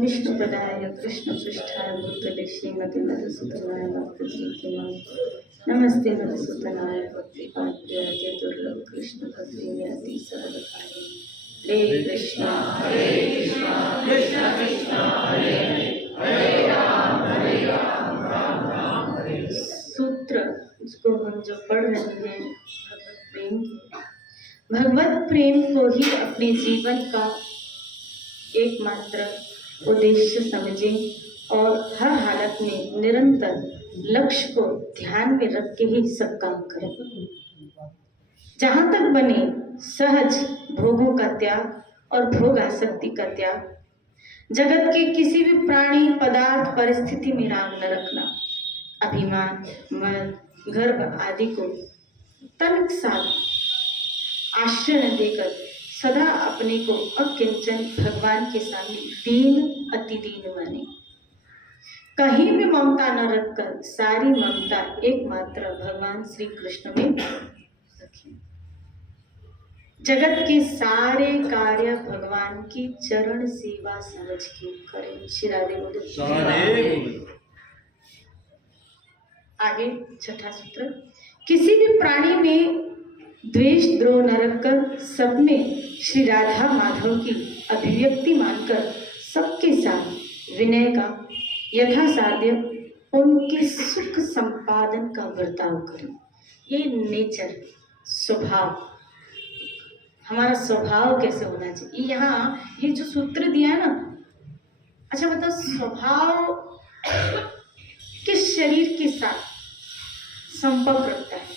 विष्णुपदाय कृष्णपृष्ठाय भूतले श्रीमती मधुसूदनाय भक्तिमान् नमस्ते मधुसूदनाय भक्तिपाद्याय दुर्लभ कृष्ण भक्ति सर्वकार्य हरे कृष्णा कृष्ण कृष्ण हरे हरे राम राम राम हरे। सूत्र उसको हम जो पढ़ रहे हैं भगवत प्रेम को ही अपने जीवन का एकमात्र उद्देश्य समझें और हर हालत में निरंतर लक्ष्य को ध्यान में रख के ही सब काम करें। जहाँ तक बने सहज भोगों का त्याग और भोग आसक्ति का त्याग, जगत के किसी भी प्राणी पदार्थ परिस्थिति में राग न रखना, अभिमान मद गर्व आदि को तनिक सा आश्रय न देकर सदा अपने को अकिंचन भगवान के सामने दीन अति दीन माने, कहीं भी ममता न रखकर सारी ममता एकमात्र भगवान श्री कृष्ण में रखें। जगत के सारे कार्य भगवान की चरण सेवा समझ के करें। श्री राधे बोले। आगे छठा सूत्र, किसी भी प्राणी में द्वेष द्रोह न रखकर सब में श्री राधा माधव की अभिव्यक्ति मानकर सबके साथ विनय का यथासाध्य उनके सुख संपादन का बर्ताव करें। ये नेचर स्वभाव, हमारा स्वभाव कैसे होना चाहिए। यहाँ ये जो सूत्र दिया है ना, अच्छा बताओ स्वभाव किस शरीर के साथ संपर्क रखता है।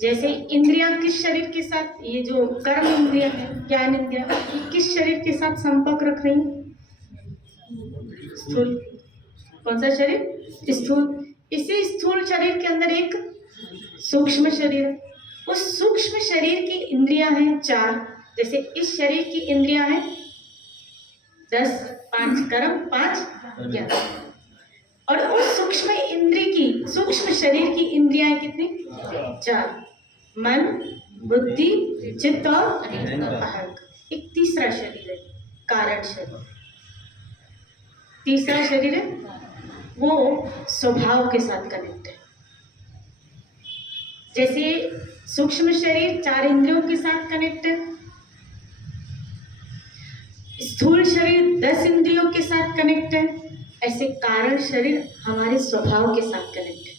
जैसे इंद्रियां किस शरीर के साथ, ये जो कर्म इंद्रिया है ज्ञान इंद्रिया, ये किस शरीर के साथ संपर्क रख रही है। स्थूल, कौन सा शरीर, स्थूल। इसी स्थूल शरीर के अंदर एक सूक्ष्म शरीर है। उस सूक्ष्म शरीर की इंद्रियां हैं 4, जैसे इस शरीर की इंद्रियां हैं 10, 5 कर्म 5 ज्ञान, और उस सूक्ष्म इंद्रिय की सूक्ष्म शरीर की इंद्रियां कितनी 4, मन बुद्धि चित्त और अहंकार। एक तीसरा शरीर है कारण शरीर, तीसरा शरीर है वो स्वभाव के साथ कनेक्ट है। जैसे सूक्ष्म शरीर 4 इंद्रियों के साथ कनेक्ट है, स्थूल शरीर 10 इंद्रियों के साथ कनेक्ट है, ऐसे कारण शरीर हमारे स्वभाव के साथ कनेक्ट है।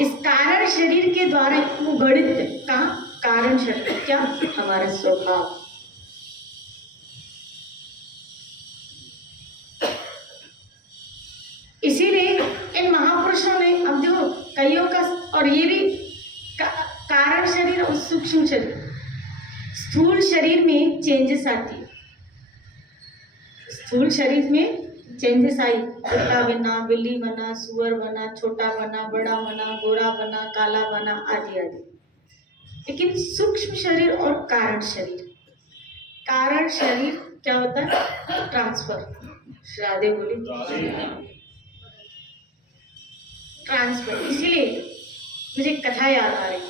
इस कारण शरीर के द्वारा गणित का कारण शरीर क्या, हमारा स्वभाव। इसीलिए इन महापुरुषों ने, अब देखो कईयों का, और ये भी कारण शरीर और सूक्ष्म शरीर, स्थूल शरीर में चेंजेस आती है। स्थूल शरीर में चेंजेस आई, कुत्ता बना, बिल्ली बना, सुअर बना, छोटा बना, बड़ा बना, गोरा बना, काला बना, आदि आदि। लेकिन सूक्ष्म शरीर और कारण शरीर, कारण शरीर क्या होता है, ट्रांसफर। राधे बोली ट्रांसफर। इसीलिए मुझे कथा याद आ रही,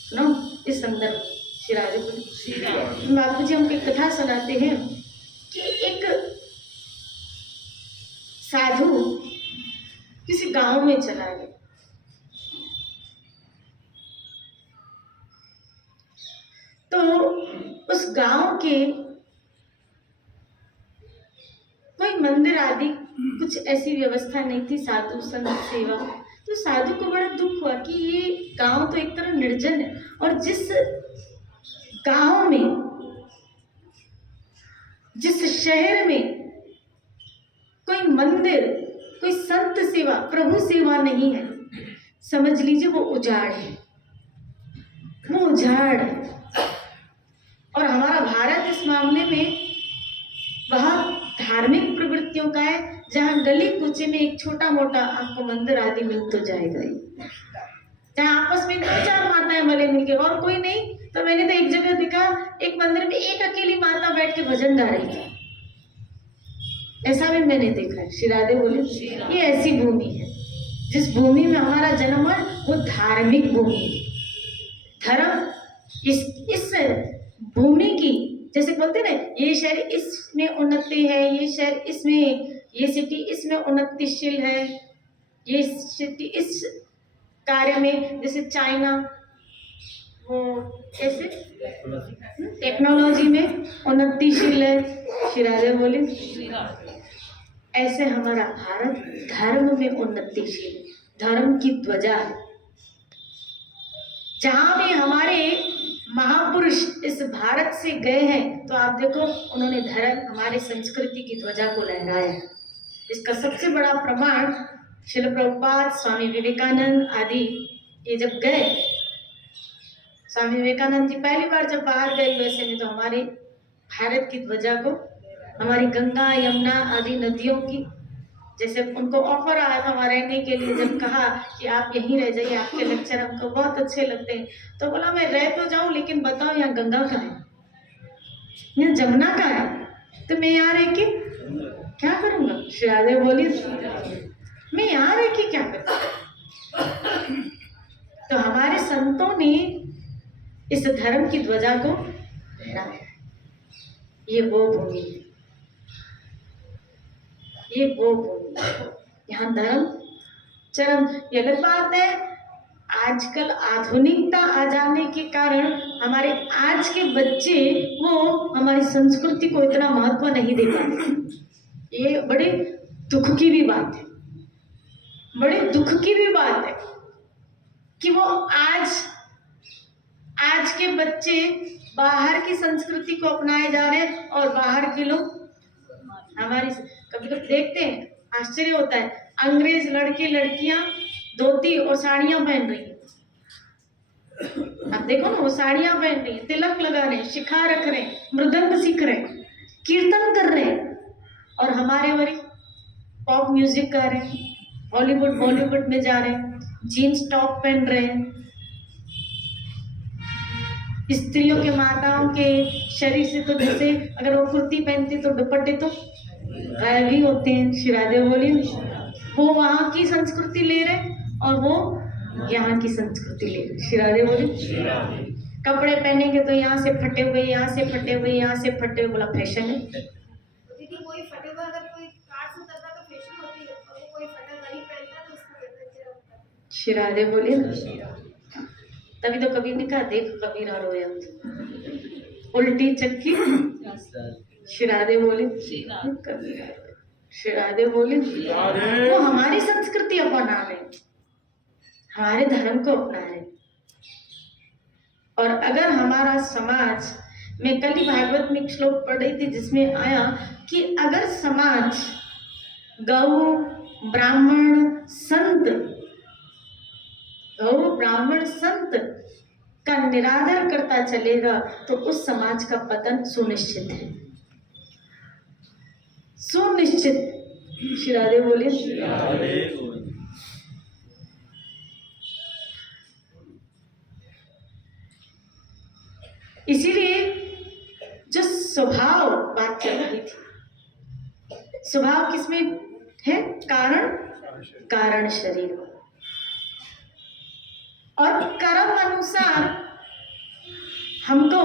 सुनो इस संदर्भ। श्री राधे बोली, बापू जी हमको कथा सुनाते हैं कि एक साधु किसी गांव में चला गया। तो उस गांव के कोई मंदिर आदि कुछ ऐसी व्यवस्था नहीं थी, साधु संत सेवा। तो साधु को बड़ा दुख हुआ कि ये गांव तो एक तरह निर्जन है, और जिस गांव में, जिस शहर में कोई मंदिर, कोई संत सेवा, प्रभु सेवा नहीं है, समझ लीजिए वो उजाड़ है, वो उजाड़ है। और हमारा भारत इस मामले में वह धार्मिक प्रवृत्तियों का है, जहाँ गली कूचे में एक छोटा मोटा आपको मंदिर आदि मिल तो जाएगा ही, जहाँ आपस में 2-4 माताएं भले मिलके और कोई नहीं। तो मैंने तो एक जगह देखा, एक मंदिर में एक अकेली माता बैठ के भजन गा रही थी, ऐसा भी मैंने देखा है। श्री राधे बोले, ये ऐसी भूमि है जिस भूमि में हमारा जन्म है, वो धार्मिक भूमि। धर्म इस भूमि की जैसे बोलते ना, ये शहर इसमें उन्नति है, ये शहर इसमें, ये सिटी इसमें उन्नतिशील है, ये सिटी इस कार्य में, जैसे चाइना वो कैसे टेक्नोलॉजी में उन्नतिशील है, शिराजे बोले, ऐसे हमारा भारत धर्म में उन्नतिशील, धर्म की ध्वजा है। जहां भी हमारे महापुरुष इस भारत से गए हैं तो आप देखो उन्होंने धर्म, हमारे संस्कृति की ध्वजा को लहराया है। इसका सबसे बड़ा प्रमाण श्रील प्रभुपाद, स्वामी विवेकानंद आदि ये जब गए, स्वामी विवेकानंद जी पहली बार जब बाहर गए वैसे में, तो हमारे भारत की ध्वजा को, हमारी गंगा यमुना आदि नदियों की, जैसे उनको ऑफर आया था वहाँ रहने के लिए, जब कहा कि आप यहीं रह जाइए, आपके लेक्चर हमको बहुत अच्छे लगते हैं, तो बोला मैं रह तो जाऊं लेकिन बताओ यहाँ गंगा कहाँ है, यहाँ जमुना कहाँ है, तो मैं यहाँ रह के क्या करूँगा। श्री बोली मैं यहाँ रह के क्या करूँ। तो हमारे संतों ने इस धर्म की ध्वजा को लहराया। ये वो भूमि है, ये वो भूमि, यहाँ धर्म चरम। ये अलग बात है, आजकल आधुनिकता आ जाने के कारण हमारे आज के बच्चे वो हमारी संस्कृति को इतना महत्व नहीं दे पाते। ये बड़े दुख की भी बात है, बड़े दुख की भी बात है कि वो आज के बच्चे बाहर की संस्कृति को अपनाए जा रहे हैं और बाहर के लोग हमारी, कभी कभी देखते हैं आश्चर्य होता है, अंग्रेज लड़के लड़कियां धोती और साड़ियां पहन रही हैं। आप देखो ना, वो साड़ियां पहन रही हैं, तिलक लगा रहे हैं, शिखा रख रहे हैं, मृदंग सीख रहे हैं, कीर्तन कर रहे हैं, और हमारे वाले पॉप म्यूजिक गा रहे हैं, हॉलीवुड बॉलीवुड में जा रहे हैं, जीन्स टॉप पहन रहे हैं। स्त्रियों के, माताओं के शरीर से तो जैसे अगर वो कुर्ती पहनती तो दुपट्टे तो गायब ही होते हैं। शिरादे बोली वो वहाँ की संस्कृति ले रहे और वो यहाँ की संस्कृति ले रहे। शिरादे बोली कपड़े पहनेंगे तो यहाँ से फटे हुए, यहाँ से फटे हुए, यहाँ से फटे हुए, बोला फैशन है। दीदी कोई फटे हुआ अगर कोई कार से उतरता तो फैशन होती है, और कोई फटा नहीं पहनता तो उसको कहते हैं। शिरादे बोली ना, तभी तो कभी नहीं कहा देख कभी ना रोया, उल्टी चक्की। शिरादे बोली शिरादे बोली वो हमारी संस्कृति अपना रहे, हमारे धर्म को अपना रहे। और अगर हमारा समाज, मैं कल ही भागवत में एक श्लोक पढ़ रही थी जिसमें आया कि अगर समाज गौ ब्राह्मण संत, गौ ब्राह्मण संत का निरादर करता चलेगा तो उस समाज का पतन सुनिश्चित है, सुनिश्चित। शिरादे बोले इसीलिए जो स्वभाव बात चल रही थी, स्वभाव किसमें है? कारण शरीर, और कर्म अनुसार हमको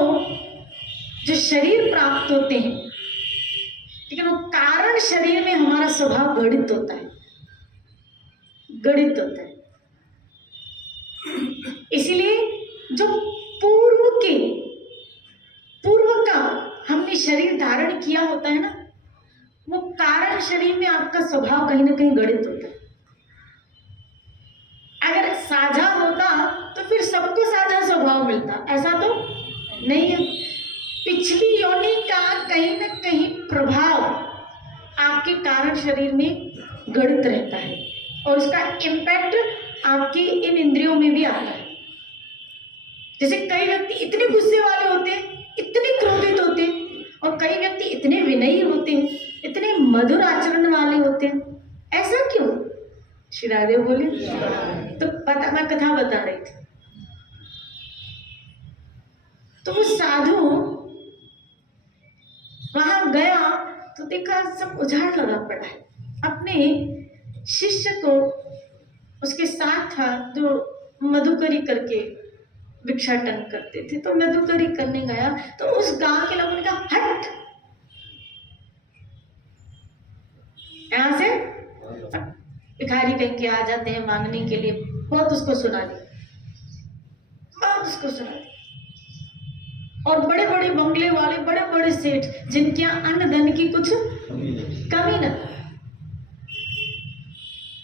जो शरीर प्राप्त होते हैं, लेकिन वो कारण शरीर में हमारा स्वभाव गणित होता है, गणित होता है। इसीलिए जो पूर्व का हमने शरीर धारण किया होता है ना, वो कारण शरीर में आपका स्वभाव कहीं ना कहीं गणित होता है। अगर साझा होता तो फिर सबको साझा स्वभाव मिलता, ऐसा तो नहीं है। पिछली योनि का कहीं ना कहीं प्रभाव आपके कारण शरीर में गणित रहता है और उसका इम्पैक्ट आपके इन इंद्रियों में भी आता है। जैसे कई व्यक्ति इतने गुस्से वाले होते हैं, इतने क्रोधित होते हैं, और कई व्यक्ति इतने विनयी होते हैं, इतने मधुर आचरण वाले होते हैं। ऐसा क्यों? श्री राधे बोले तो पता, मैं कथा बता रही थी, तो वो साधु वहां गया तो देखा सब उजाड़ लगा पड़ा है। अपने शिष्य को, उसके साथ था जो मधुकरी करके भिक्षाटन करते थे, तो मधुकरी करने गया तो उस गांव के लोगों ने कहा भिखारी कहीं के आ जाते हैं मांगने के लिए, बहुत उसको सुना दिया, बहुत उसको सुना दिया। और बड़े बड़े बंगले वाले, बड़े बड़े सेठ, जिनके यहाँ अन्न धन की कुछ कमी न,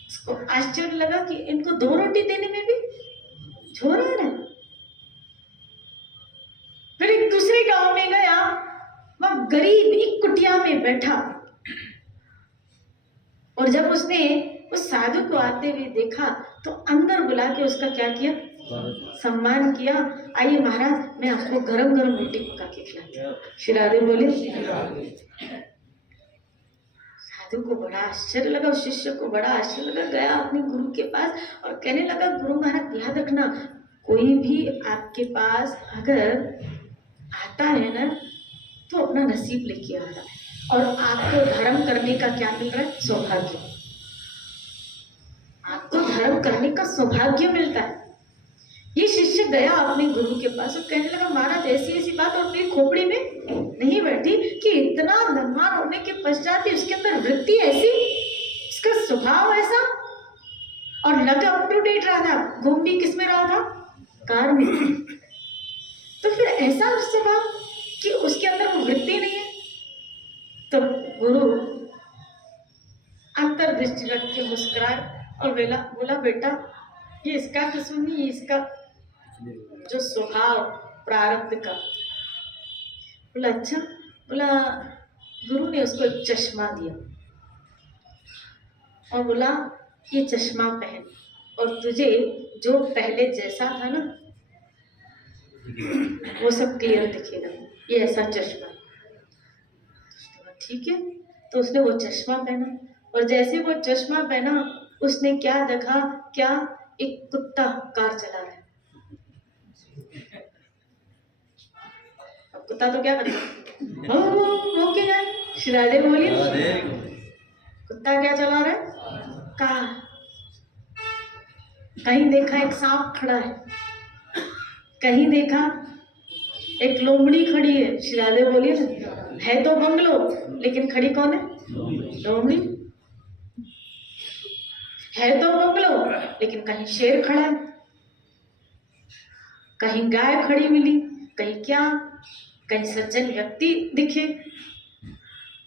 उसको आश्चर्य लगा कि इनको 2 रोटी देने में भी झोरा है। फिर एक दूसरे गांव में गया, वह गरीब एक कुटिया में बैठा, और जब उसने उस साधु को आते हुए देखा तो अंदर बुला के उसका क्या किया, सम्मान किया। आइए महाराज, मैं आपको गरम गरम रोटी पका के खिलाती हूँ। श्री राधे बोले। साधु को बड़ा आश्चर्य लगा, उस शिष्य को बड़ा आश्चर्य लगा। गया अपने गुरु के पास और कहने लगा, गुरु महाराज याद रखना, कोई भी आपके पास अगर आता है ना तो अपना नसीब लेके आ रहा है, और आपको धर्म करने का क्या मिल रहा है, सौभाग्य। आपको धर्म करने का सौभाग्य मिलता है। ये शिष्य गया अपने गुरु के पास और कहने लगा, महाराज ऐसी ऐसी बात, और मेरी खोपड़ी में नहीं बैठी कि इतना धनवान होने के पश्चात भी उसके अंदर वृत्ति ऐसी, इसका स्वभाव ऐसा, और लगा अप टू डेट रहा था, घूम भी किस में रहा था, कार में। तो फिर ऐसा उससे कहा कि उसके अंदर वो वृत्ति नहीं है। तो गुरु अंतर दृष्टि रख के मुस्कुराए और बोला, बेटा ये इसका कसूर नहीं, इसका जो स्वभाव प्रारब्ध का। बोला अच्छा। बोला गुरु ने उसको एक चश्मा दिया और बोला ये चश्मा पहन, और तुझे जो पहले जैसा था ना वो सब क्लियर दिखेगा, ये ऐसा चश्मा है। ठीक है, तो उसने वो चश्मा पहना, और जैसे वो चश्मा पहना उसने क्या देखा, क्या एक कुत्ता कार चला रहा है। अब कुत्ता तो क्या करेगा, रोके जाए। श्री राधे बोलिए। कुत्ता क्या चला रहा है, कार। कहीं देखा एक सांप खड़ा है, कहीं देखा एक लोमड़ी खड़ी है। श्री राधे बोलिए। है तो बंगलो, लेकिन खड़ी कौन है, लोमड़ी। है तो बंगलो, लेकिन कहीं शेर खड़ा है, कहीं गाय खड़ी मिली, कहीं क्या, कहीं सज्जन व्यक्ति दिखे।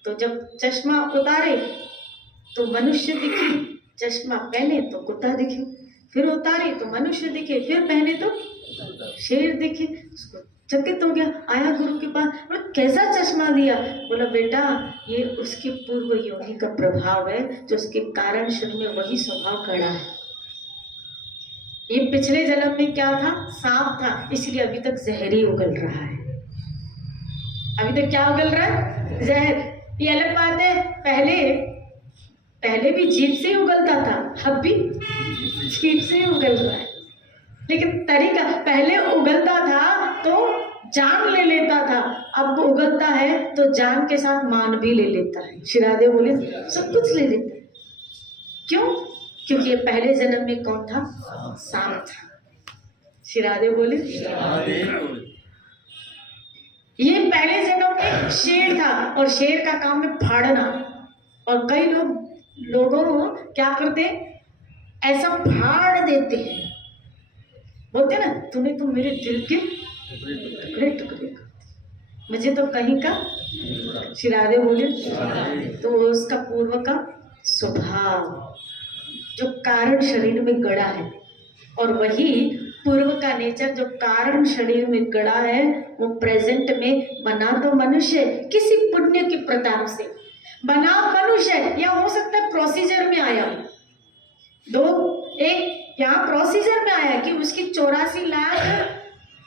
तो जब चश्मा उतारे तो मनुष्य दिखे, चश्मा पहने तो कुत्ता दिखे, फिर उतारे तो मनुष्य दिखे, फिर पहने तो शेर दिखे। उसको चकित हो गया, आया गुरु के पास, बोला कैसा चश्मा दिया। बोला बेटा ये उसके पूर्व योनि का प्रभाव है, जो उसके कारण शरीर में वही स्वभाव खड़ा है। ये पिछले जन्म में क्या था, सांप था, इसलिए अभी तक जहर ही उगल रहा है। अभी तक क्या उगल रहा है, जहर। ये अलग बात है, पहले भी जीभ से ही उगलता था, अब भी जीभ से ही उगल रहा है, लेकिन तरीका, पहले उगलता था तो जान ले लेता था, अब वो उगलता है तो जान के साथ मान भी ले लेता है। श्री राधे बोले, सब कुछ ले लेता है। क्यों? क्योंकि ये पहले जन्म में कौन था, सांप था। श्री राधे बोले। ये पहले जन्म में शेर था, और शेर का काम है फाड़ना। और कई लोगों को क्या करते हैं, ऐसा फाड़ देते हैं, बोलते ना तूने तो मेरे दिल के टुकड़े टुकड़े कर, मुझे तो कहीं का। श्री राधे बोले। तो उसका पूर्व का स्वभाव जो कारण शरीर में गड़ा है, और वही पूर्व का नेचर जो कारण शरीर में गड़ा है, वो प्रेजेंट में बना तो मनुष्य किसी पुण्य के प्रताप से बना मनुष्य, या हो सकता है प्रोसीजर में आया। एक यहाँ प्रोसीजर में आया कि उसकी 84 लाख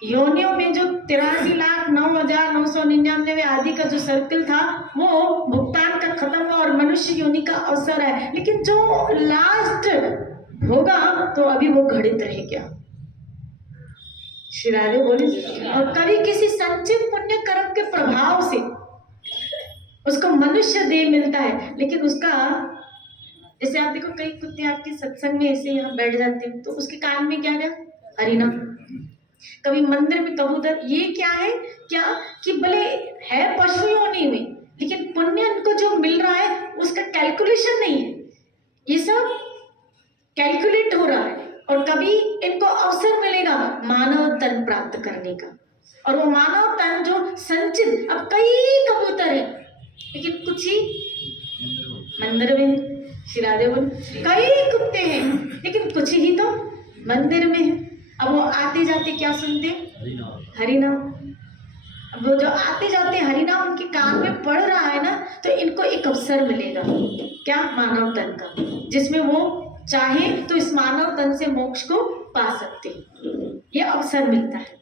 योनियों में जो 83,09,999 आदि का जो सर्कल था, वो भुगतान का खत्म हुआ और मनुष्य योनि का अवसर है। लेकिन जो लास्ट होगा तो अभी वो घड़ित रह गया। श्री राधे बोले। और कभी किसी संचित पुण्य कर्म के प्रभाव से उसको मनुष्य देह मिलता है, लेकिन उसका, जैसे आप देखो कई कुत्ते आपके सत्संग में ऐसे यहाँ बैठ जाते हैं तो उसके कान में क्या गया, हरिनाम। कभी मंदिर में कबूतर, ये क्या है, क्या कि भले है पशु योनि में, लेकिन पुण्य को जो मिल रहा है उसका कैलकुलेशन नहीं है। ये सब अवसर मिलेगा मानव तन प्राप्त करने का। और वो मानव तन जो संचित, अब कई कबूतर है लेकिन कुछ ही मंदिर में, शिरादेव कई कुत्ते हैं लेकिन कुछ ही तो मंदिर में है। अब वो आते जाते क्या सुनते, हरिनाम। अब वो जो आते जाते हरिनाम उनके कान में पड़ रहा है ना, तो इनको एक अवसर मिलेगा, क्या, मानव तन का, जिसमें वो चाहे तो इस मानव तन से मोक्ष को पा सकते, ये अवसर मिलता है।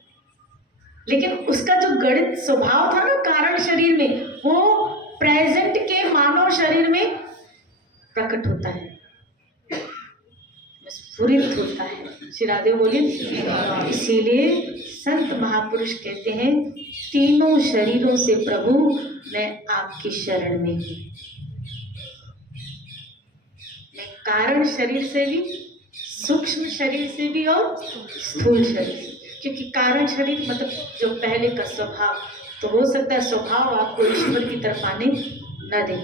लेकिन उसका जो गणित स्वभाव था ना कारण शरीर में, वो प्रेजेंट के मानव शरीर में प्रकट होता है, स्फुरित होता है। श्री राधेव बोलिए। इसीलिए संत महापुरुष कहते हैं, तीनों शरीरों से प्रभु मैं आपकी शरण में हूँ। मैं कारण शरीर से भी, सूक्ष्म शरीर से भी और स्थूल शरीर से। क्योंकि कारण शरीर मतलब जो पहले का स्वभाव, तो हो सकता है स्वभाव आपको ईश्वर की तरफ आने न दे,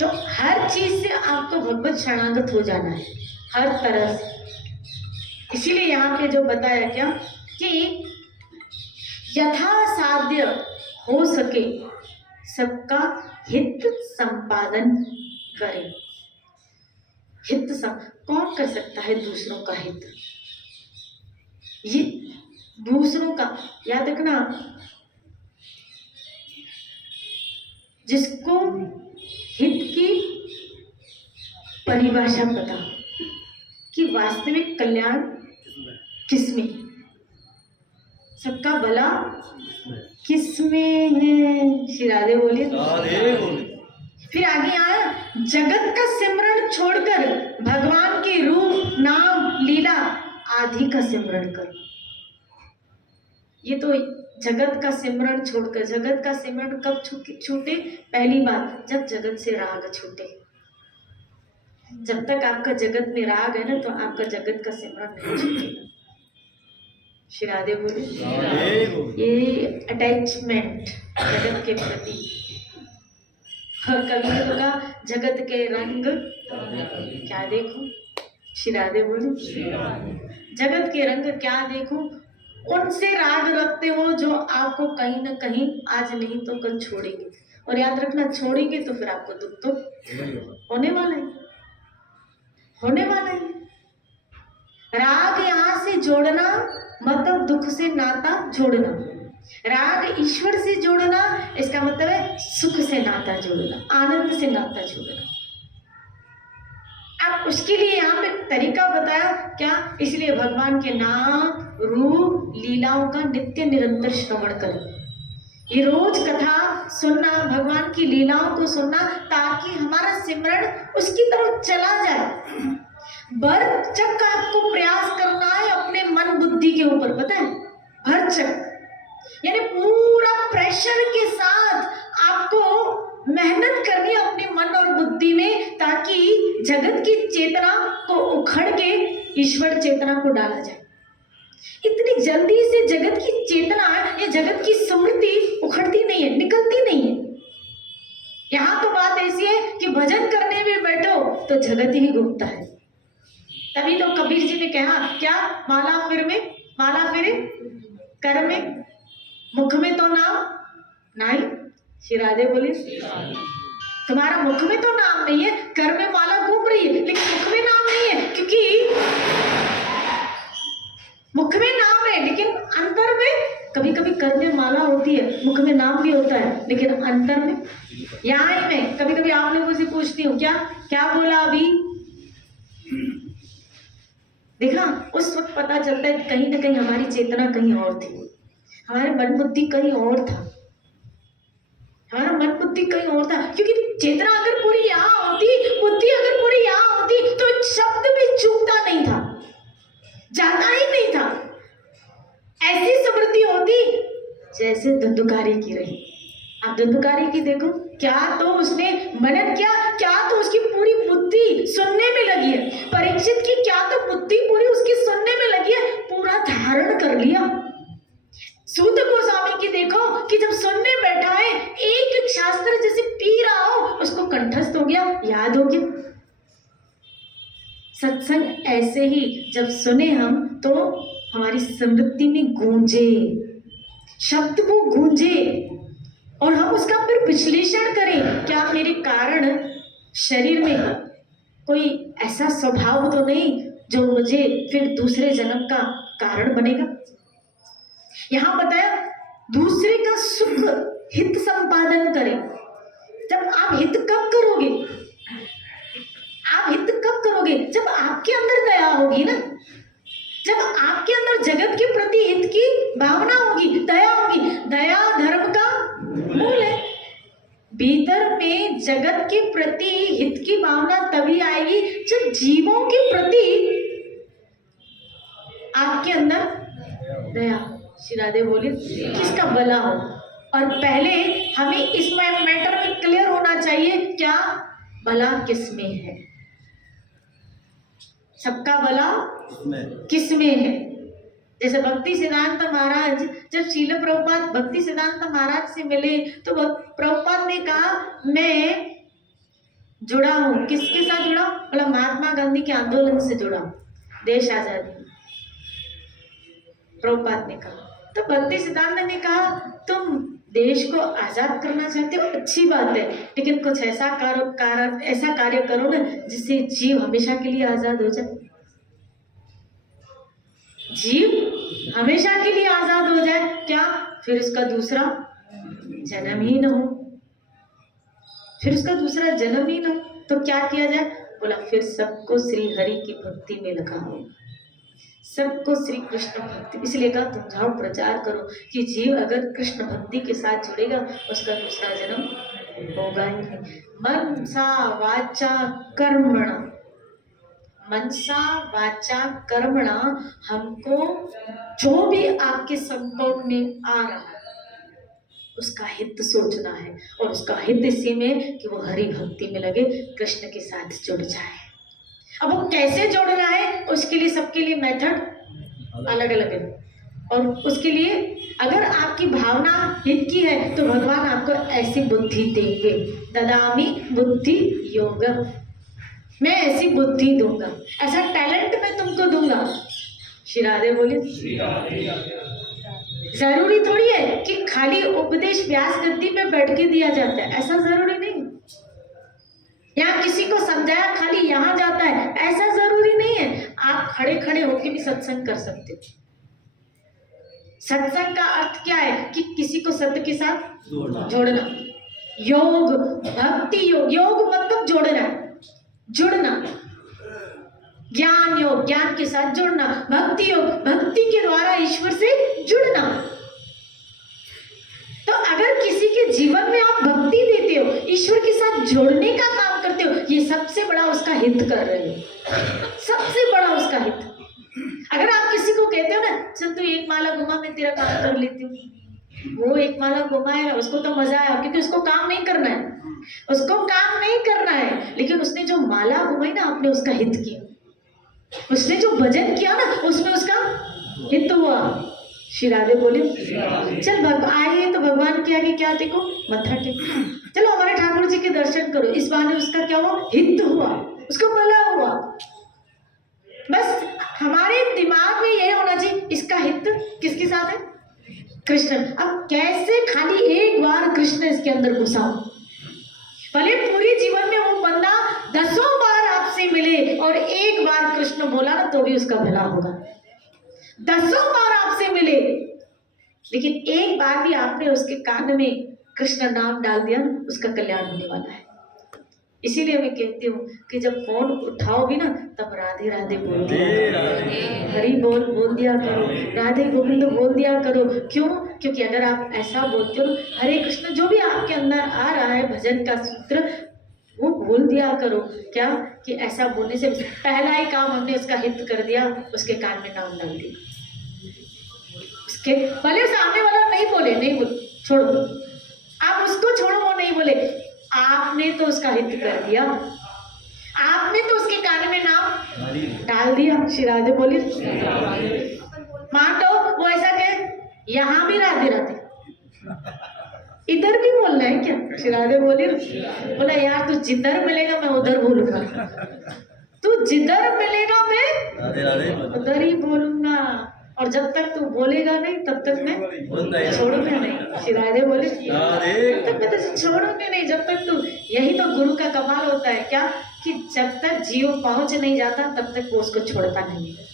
तो हर चीज से आपको भगवत शरणागत हो जाना है, हर तरह से। इसीलिए यहाँ पे जो बताया क्या कि यथासाध्य हो सके सबका हित संपादन करें। हित कौन कर सकता है दूसरों का हित? ये दूसरों का, याद रखना, जिसको हित की परिभाषा पता कि वास्तविक कल्याण किसमें, सबका भला किसमें है। श्री राधे बोलिए। फिर आगे आया, जगत का सिमरण छोड़कर भगवान के रूप नाम लीला आदि का सिमरण करो। ये तो जगत का सिमरण छोड़कर, जगत का सिमरण कब छूटे? पहली बात जब जगत से राग छूटे। जब तक आपका जगत में राग है ना, तो आपका जगत का सिमरण नहीं छूटेगा। श्री राधे बोले। ये अटैचमेंट जगत के प्रति, और कभी ने बोला जगत के रंग क्या देखूं। श्री राधे बोले। जगत के रंग क्या देखूं? उनसे राग रखते हो जो आपको कहीं ना कहीं आज नहीं तो कल छोड़ेंगे। और याद रखना, छोड़ेंगे तो फिर आपको दुख तो होने वाला है, होने वाला है। राग यहाँ से जोड़ना मतलब दुख से नाता जोड़ना। राग ईश्वर से जोड़ना इसका मतलब है सुख से नाता जोड़ना, आनंद से नाता जोड़ना। अब उसके लिए यहाँ पे तरीका बताया क्या? इसलिए भगवान के नाम रूप लीलाओं का नित्य निरंतर श्रवण करें। ये रोज कथा सुनना, भगवान की लीलाओं को सुनना, ताकि हमारा सिमरण उसकी तरफ चला जाए। भरचक आपको प्रयास करना है अपने मन बुद्धि के ऊपर, पता है? भरचक यानी पूरा प्रेशर के साथ आपको मेहनत करनी है अपने मन और बुद्धि में, ताकि जगत की चेतना को उखड़ के ईश्वर चेतना को डाला जाए। इतनी जल्दी से जगत की चेतना या जगत की स्मृति उखड़ती नहीं है, निकलती नहीं है। यहाँ तो बात ऐसी है कि भजन करने में बैठो तो जगत ही घूमता है। तभी तो कबीर जी ने कहा क्या, माला फिर में, माला फिरे कर में, मुख में तो नाम नहीं। श्री राधे बोली। तुम्हारा मुख में तो नाम नहीं है, कर में माला घूम रही है, लेकिन मुख में नाम नहीं है। क्योंकि मुख में नाम है लेकिन अंतर में, कभी कभी कर में माला होती है, मुख में नाम भी होता है, लेकिन अंतर में। यहाँ ही मैं कभी कभी आप लोगों से पूछती हूँ, क्या क्या बोला अभी? देखा, उस वक्त पता चलता है कहीं ना कहीं हमारी चेतना कहीं और थी, हमारे मन बुद्धि कहीं और था, हमारा मन बुद्धि कहीं और था। क्योंकि चेतना अगर पूरी यहाँ होती, बुद्धि अगर पूरी यहाँ होती, तो एक शब्द भी चूकता नहीं था, जाता ही नहीं था। ऐसी स्मृति होती जैसे धुंधुकारी की रही। आप धुंधुकारी की देखो, क्या तो उसने मनन किया, क्या तो उसकी पूरी बुद्धि सुनने में लगी है। परीक्षित की क्या तो बुद्धि पूरी उसकी सुनने में लगी है, पूरा धारण कर लिया। सूत गोस्वामी की देखो कि जब सुनने बैठा है, एक एक शास्त्र जैसे पी रहा हो, उसको कंठस्थ हो गया, याद हो गया। सत्संग ऐसे ही जब सुने हम तो हमारी स्मृति में गूंजे, शब्द वो गूंजे और हम उसका फिर विश्लेषण करें, क्या मेरे कारण शरीर में कोई ऐसा स्वभाव तो नहीं जो मुझे फिर दूसरे जन्म का कारण बनेगा। यहाँ बताया दूसरे का सुख हित संपादन करें। जब आप हित कब करोगे, आप हित कब करोगे जब आपके अंदर दया होगी ना, जब आपके अंदर जगत के प्रति हित की भावना होगी, दया होगी। दया धर्म का मूल है। भीतर में जगत के प्रति हित की भावना तभी आएगी जब जीवों के प्रति आपके अंदर दया। श्री राधे बोले किसका भला हो। और पहले हमें इस मैटर में क्लियर होना चाहिए क्या भला किस में है। सबका भला किस में है। जैसे भक्ति सिद्धांत महाराज, जब शील प्रभुपाद भक्ति सिद्धांत महाराज से मिले तो प्रभुपाद ने कहा मैं जुड़ा हूँ। किसके साथ जुड़ा? बोला महात्मा गांधी के आंदोलन से जुड़ा, देश आजादी। प्रभुपाद ने कहा तो भक्ति सिद्धांत ने कहा तुम देश को आजाद करना चाहते हो, अच्छी बात है, लेकिन कुछ ऐसा ऐसा कार्य करो ना जिससे जीव हमेशा के लिए आजाद हो जाए। जीव हमेशा के लिए आजाद हो जाए, क्या फिर उसका दूसरा जन्म ही न हो, फिर उसका दूसरा जन्म ही न हो तो क्या किया जाए? बोला फिर सबको श्री हरि की भक्ति में लगाओ, सबको श्री कृष्ण भक्ति। इसलिए कहा तुम जाओ प्रचार करो कि जीव अगर कृष्ण भक्ति के साथ जुड़ेगा उसका दूसरा जन्म होगा ही नहीं। मनसा वाचा कर्मणा, मनसा वाचा कर्मणा, हमको जो भी आपके संपर्क में आ रहा है उसका हित सोचना है और उसका हित इसी में कि वो हरि भक्ति में लगे, कृष्ण के साथ जुड़ जाए। अब वो कैसे जोड़ना है उसके लिए सबके लिए मेथड अलग अलग है। और उसके लिए अगर आपकी भावना हित की है तो भगवान आपको ऐसी बुद्धि देंगे। ददामि बुद्धि योग, मैं ऐसी बुद्धि दूंगा, ऐसा टैलेंट मैं तुमको दूंगा। श्री राधे बोले जरूरी थोड़ी है कि खाली उपदेश व्यास गद्दी पे बैठ के दिया जाता है, ऐसा जरूरी नहीं। यहाँ किसी को समझाया खाली यहाँ जाता है, ऐसा जरूरी नहीं है। आप खड़े खड़े होकर भी सत्संग कर सकते हो। सत्संग का अर्थ क्या है कि किसी को सत्य के साथ जोड़ना। योग भक्ति योग, योग मतलब जोड़ना, जुड़ना। ज्ञान योग, ज्ञान के साथ जुड़ना। भक्ति योग, भक्ति के द्वारा ईश्वर से जुड़ना। तो अगर किसी के जीवन में आप भक्ति देते हो, ईश्वर के साथ जोड़ने का काम करते हो, ये सबसे बड़ा उसका हित कर रहे हो, सबसे बड़ा उसका हित। अगर आप किसी को कहते हो ना चल तू एक माला घुमा मैं तेरा काम कर लेती हूँ, वो एक माला घुमाएगा, उसको तो मजा आया क्योंकि उसको काम नहीं करना है, उसको काम नहीं करना है। लेकिन उसने जो माला घुमाई ना आपने उसका हित किया, उसने जो भजन किया ना उसमें उसका हित हुआ। श्री राधे बोले चल आइए तो भगवान के आगे क्या देखो, मत्था टेको, चलो हमारे ठाकुर जी के दर्शन करो। इस बहाने उसका क्या हुआ? हित हुआ, उसको भला हुआ। बस हमारे दिमाग में यह होना चाहिए इसका हित किसके साथ है? कृष्ण। अब कैसे खाली एक बार कृष्ण इसके अंदर घुसाओ, भले पूरी जीवन में वो बंदा 10 बार आपसे मिले और एक बार कृष्ण बोला ना तो भी उसका भला होगा। 10 बार आपसे मिले लेकिन एक बार भी आपने उसके कान में कृष्ण नाम डाल दिया, उसका कल्याण होने वाला है। इसीलिए मैं कहती हूँ कि जब फोन उठाओगी ना तब राधे राधे बोल दिया, हरि बोल बोल दिया करो, राधे गोविंद बोल दिया करो। क्यों? क्योंकि अगर आप ऐसा बोलते हो हरे कृष्ण, जो भी आपके अंदर आ रहा है भजन का सूत्र वो बोल दिया करो। क्या कि ऐसा बोलने से पहला ही काम हमने उसका हित कर दिया, उसके कान में नाम डाल दिया। उसके भले सामने वाला नहीं बोले, नहीं बोले, छोड़ो, आप उसको छोड़ो, वो नहीं बोले, आपने तो उसका हित कर दिया, आपने तो उसके कान में नाम डाल दिया। श्री राधे बोली मान लो वो ऐसा कहे यहाँ भी राधे राधे, इधर भी बोलना है क्या? श्री राधे बोली बोला यार तू जिधर मिलेगा मैं उधर बोलूंगा, तू तू जिधर मिलेगा मैं राधे राधे उधर ही बोलूंगा, और जब तक तू बोलेगा नहीं तब तक मैं बोलता है छोड़ूंगा नहीं। श्री राधे बोले राधे। तब तक मैं तुझे छोड़ूंगी नहीं जब तक तू। यही तो गुरु का कमाल होता है क्या, कि जब तक जीव पहुंच नहीं जाता तब तक वो उसको छोड़ता नहीं है।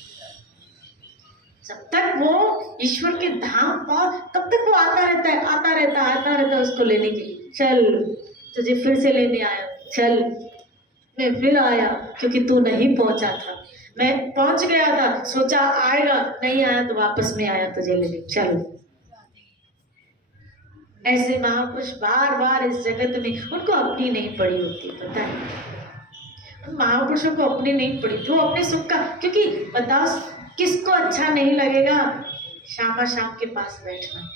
जब तक वो ईश्वर के धाम पहुंच तब तक वो आता रहता है, आता रहता है उसको लेने के लिए। चल तुझे फिर से लेने आया, चल मैं फिर आया, क्योंकि तू नहीं पहुंचा था, मैं पहुंच गया था, सोचा आएगा, नहीं आया तो वापस में आया तुझे लेने। चल ऐसे महापुरुष बार बार इस जगत में, उनको अपनी नहीं पड़ी होती, पता है महापुरुषों को अपनी नहीं पड़ी, वो अपने सुख का, क्योंकि बताओ किसको अच्छा नहीं लगेगा शामा शाम के पास बैठना।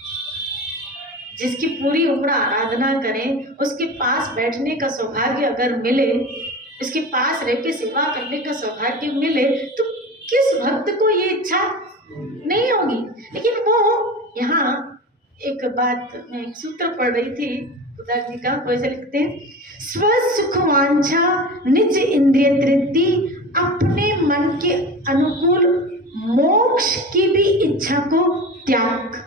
जिसकी पूरी उम्र आराधना करें उसके पास बैठने का सौभाग्य अगर मिले, इसके पास रह के सेवा करने का सौभाग्य मिले, तो किस भक्त को ये इच्छा नहीं होगी। लेकिन वो यहाँ एक बात, मैं एक सूत्र पढ़ रही थी उदार जी का, वैसे लिखते हैं, स्व सुख वांछा निज इंद्रिय तृप्ति, अपने मन के अनुकूल मोक्ष की भी इच्छा को त्याग।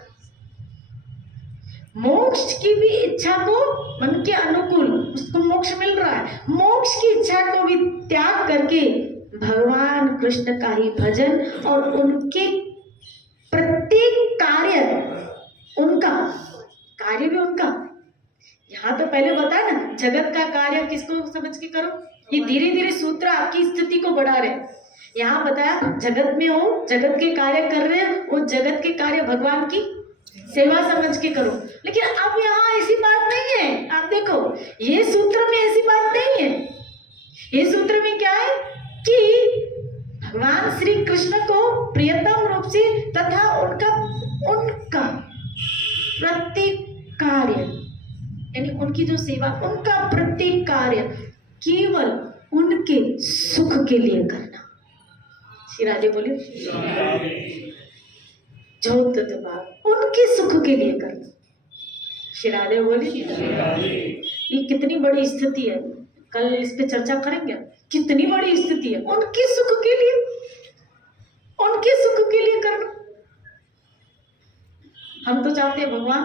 मोक्ष की भी इच्छा को, मन के अनुकूल उसको मोक्ष मिल रहा है, मोक्ष की इच्छा को भी त्याग करके भगवान कृष्ण का ही भजन और उनके प्रत्येक कार्य, उनका कार्य भी उनका। यहाँ तो पहले बताया ना, जगत का कार्य किसको समझ के करो, ये धीरे धीरे सूत्र आपकी स्थिति को बढ़ा रहे। यहाँ बताया जगत में हो, जगत के कार्य कर रहे हैं, वो जगत के कार्य भगवान की सेवा समझ के करो। लेकिन अब यहाँ ऐसी बात नहीं है, आप देखो ये सूत्र में ऐसी बात नहीं है। ये सूत्र में क्या है कि भगवान श्री कृष्ण को प्रियतम रूप से तथा उनका प्रत्येक कार्य, यानी उनकी जो सेवा, उनका प्रत्येक कार्य केवल उनके सुख के लिए करना। श्री राधे बोले जो उनके सुख के लिए करना। श्री राधे बोले ये कितनी बड़ी स्थिति है, कल इस पे चर्चा करेंगे, कितनी बड़ी स्थिति है, उनके सुख के लिए, उनके सुख के लिए करना। हम तो चाहते हैं भगवान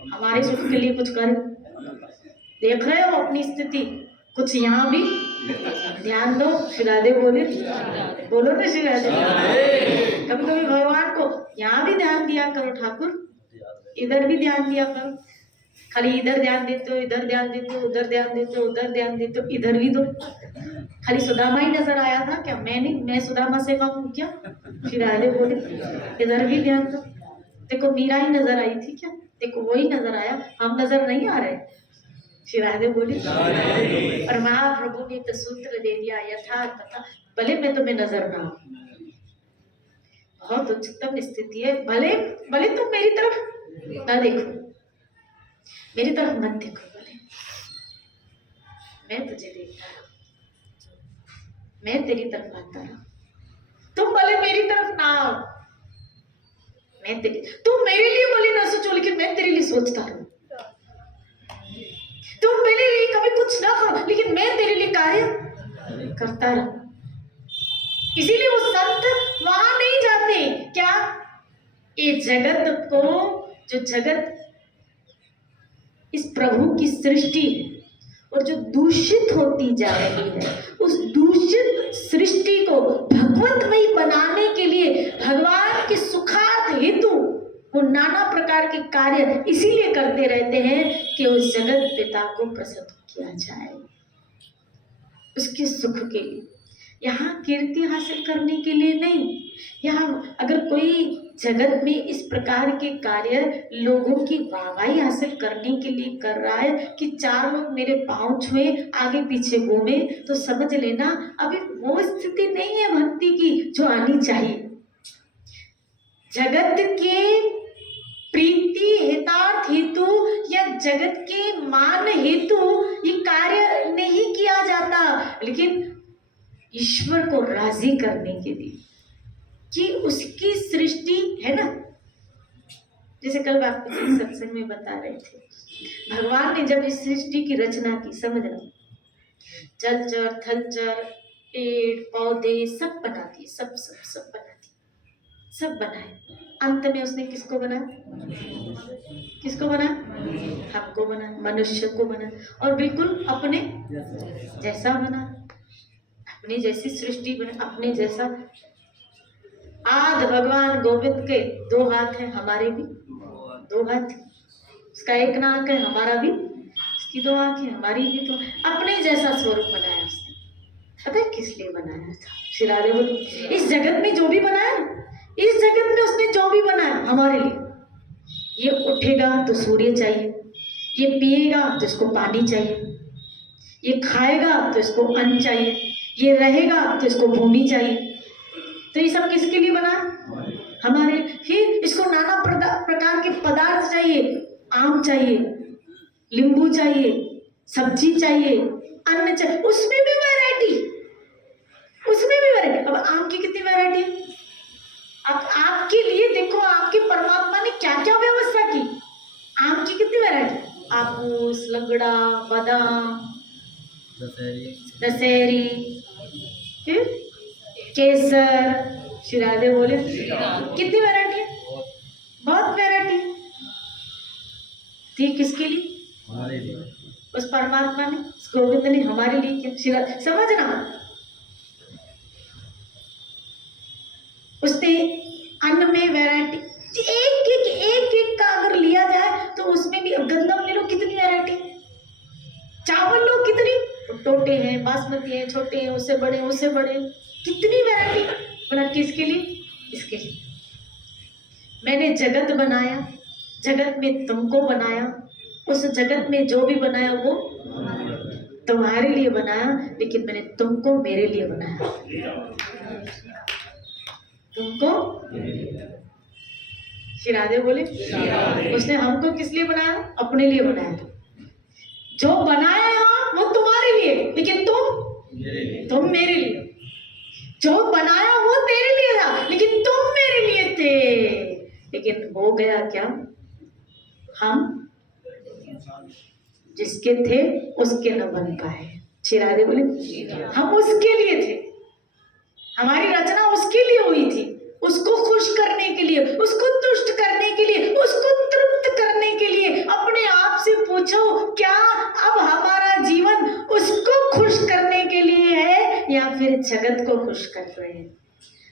हमारे सुख के लिए कुछ करे। देख रहे हो अपनी स्थिति, कुछ यहाँ भी ध्यान दो। श्री राधे बोले, बोलो ना श्री राधे। कभी कभी भगवान को यहाँ भी ध्यान दिया करो ठाकुर, इधर भी ध्यान दिया करो। खाली इधर ध्यान देते हो, इधर ध्यान देते हो, उधर ध्यान देते हो, उधर ध्यान देते हो, इधर भी दो। खाली सुदामा ही नजर आया था क्या? मैं नहीं, मैं सुदामा से कम हूँ क्या? श्री राधे बोले इधर भी ध्यान दो। देखो मीरा ही नजर आई थी क्या? देखो वही नजर आया, हम नजर नहीं आ रहे। श्री राधे बोले और महाप्रभु ने तो सूत्र दे दिया यथार्थ तथा, भले मैं तुम्हें नजर ना आऊं, बहुत उच्चतम स्थिति है, भले भले तुम मेरी तरफ ना देखो, मेरी तरफ मत देखो, भले मैं तुझे देखता रहा, मैं तेरी तरफ आता रहा, तुम भले मेरी तरफ ना आओ, मैं तेरी, तुम मेरे लिए भले ना सोचो लेकिन मैं तेरे लिए सोचता रहूं, तुम मेरे लिए कभी कुछ ना करो लेकिन मैं तेरे लिए कार्य करता रहूं। इसीलिए वो संत वहां नहीं जाते क्या, ये जगत को, जो जगत इस प्रभु की सृष्टि है और जो दूषित होती जा रही है, उस दूषित सृष्टि को भगवंतमयी बनाने के लिए भगवान के सुखार्थ हेतु वो नाना प्रकार के कार्य इसीलिए करते रहते हैं कि उस जगत पिता को प्रसन्न किया जाए, उसके सुख के लिए। यहाँ कीर्ति हासिल करने के लिए नहीं। यहाँ अगर कोई जगत में इस प्रकार के कार्य लोगों की वाहवाही हासिल करने के लिए कर रहा है कि चार लोग मेरे पांव छुए, आगे पीछे घूमे, तो समझ लेना अभी वो स्थिति नहीं है भक्ति की जो आनी चाहिए। जगत के प्रीति हितार्थ हेतु या जगत के मान हेतु ये कार्य नहीं किया जाता, लेकिन ईश्वर को राजी करने के लिए कि उसकी सृष्टि है ना, जैसे कल आपको सत्संग में बता रहे थे, भगवान ने जब इस सृष्टि की रचना की, समझना, जलचर थलचर पेड़ पौधे सब बनाती है, सब सब सब बनाती है, सब बनाए। अंत में उसने किसको बनाया? किसको बनाया? हमको बनाया, मनुष्य को बनाया, और बिल्कुल अपने जैसा बना, अपनी जैसी सृष्टि बना, अपने जैसा। आदि भगवान गोविंद के 2 हाथ हैं, हमारे भी 2 हाथ। उसका 1 नाक है, हमारा भी, उसकी 2 आंखें, हमारी भी 2। अपने जैसा स्वरूप बनाया उसने। पता है किस लिए बनाया था? श्री राधे बोलो, इस जगत में जो भी बनाया, इस जगत में उसने जो भी बनाया हमारे लिए। ये उठेगा तो सूर्य चाहिए, ये पिएगा तो इसको पानी चाहिए, ये खाएगा तो इसको अन्न चाहिए, ये रहेगा तो इसको भूमि चाहिए। तो ये सब किसके लिए बना? हमारे। फिर इसको नाना प्रकार के पदार्थ चाहिए, आम चाहिए, नींबू चाहिए, सब्जी चाहिए, अन्न चाहिए, उसमें भी वैरायटी, उसमें भी वैरायटी। अब आम की कितनी वैरायटी है? अब आपके लिए देखो, आपके परमात्मा ने क्या क्या व्यवस्था की। आम की कितनी वैरायटी? आपूस, लगड़ा, बादाम, दशहरी, फिर केसर। श्री राधे बोले, कितनी वैरायटी है? बहुत वैरायटी थी। किसके लिए? हमारे लिए। उस परमात्मा ने, उस गोविंद ने हमारे लिए क्या? श्री राधे समझना, उसने अन्न में वैरायटी, एक का अगर लिया जाए तो उसमें भी गंदम ले लो, कितनी वैरायटी। चावल लो, कितनी, टोटे हैं, बासमती हैं, छोटे हैं, उससे बड़े, उससे बड़े, कितनी वैरायटी। बोला किसके लिए? इसके लिए। मैंने जगत बनाया, जगत में तुमको बनाया, उस जगत में जो भी बनाया वो तुम्हारे लिए बनाया, लेकिन मैंने तुमको मेरे लिए बनाया। तुमको श्री राधे बोले, उसने हमको किस लिए बनाया? अपने लिए बनाया। जो बनाया यहाँ वो तुम्हारे लिए, लेकिन तुम मेरे लिए। जो बनाया वो तेरे लिए था, लेकिन तुम मेरे लिए थे। लेकिन हो गया क्या? हम जिसके थे उसके न बन पाए। श्री राधे बोले, हम उसके लिए थे, हमारी रचना उसके लिए हुई थी, उसको खुश करने के लिए, उसको तुष्ट करने के लिए, उसको तृप्त करने के लिए। अपने आप से पूछो, क्या अब हमारा जीवन उसको खुश करने के लिए है या फिर जगत को खुश कर रहे हैं?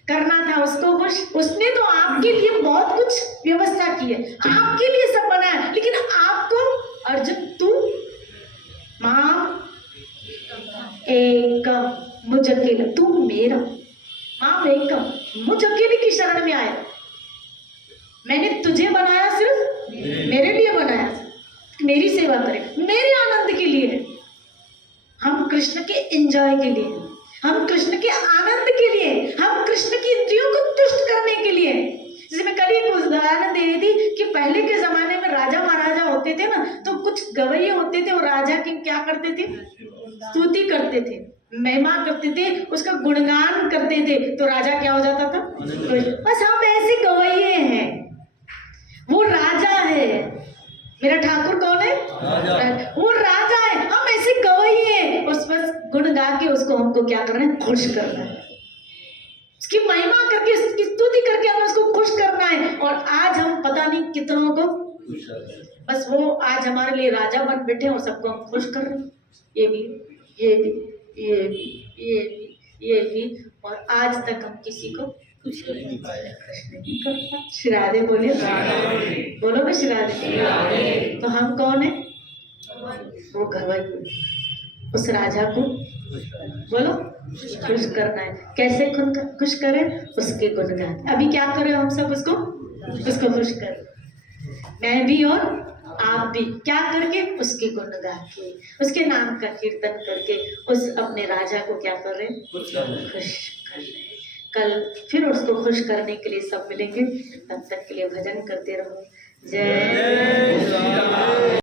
करना था उसको खुश। उसने तो आपके लिए बहुत कुछ व्यवस्था की है, आपके लिए सब बनाया, लेकिन आपको, अर्जुन तू मां एक मुझ अकेला, तू मेरा, मां एक मुझ अकेले की शरण में आया। मैंने तुझे बनाया सिर्फ मेरे लिए बनाया, मेरी सेवा करे, मेरे आनंद के लिए। हम कृष्ण के एंजॉय के लिए, हम कृष्ण के आनंद के लिए, हम कृष्ण की इंद्रियों को तुष्ट करने के लिए। जैसे मैं कल एक उदाहरण दे रही थी कि पहले के जमाने में राजा महाराजा होते थे ना, तो कुछ गवैये होते थे, वो राजा की क्या करते थे? स्तुति करते थे, महिमा करते थे, उसका गुणगान करते थे, तो राजा क्या हो जाता था? बस हम ऐसे गवैये हैं, वो राजा है। मेरा ठाकुर कौन है? राजा। वो राजा है, हम ऐसे गवैये हैं, उस बस गुण गा के उसको हमको क्या करना है? खुश करना है, उसकी महिमा करके, उसकी स्तुति करके हमें उसको खुश करना है। और आज हम पता नहीं कितनों को बस वो आज हमारे लिए राजा बन बैठे और सबको हम खुश कर रहे हैं। ये भी, ये भी, ये भी, ये भी, ये भी, और आज तक हम किसी को कुछ नहीं पाया। श्री राधे बोले, बोलो ना श्री राधे। तो हम कौन है? वो गवैये, उस राजा को बोलो खुश करना है। कैसे खुश करें? उसके गुणगान। अभी क्या करें हम सब? उसको खुश करें, मैं भी और आप भी। क्या करके? उसके गुण गा के, उसके नाम का कीर्तन करके, उस अपने राजा को क्या कर रहे? खुश कर रहे। कल फिर उसको खुश करने के लिए सब मिलेंगे, तब तक के लिए भजन करते रहो। जय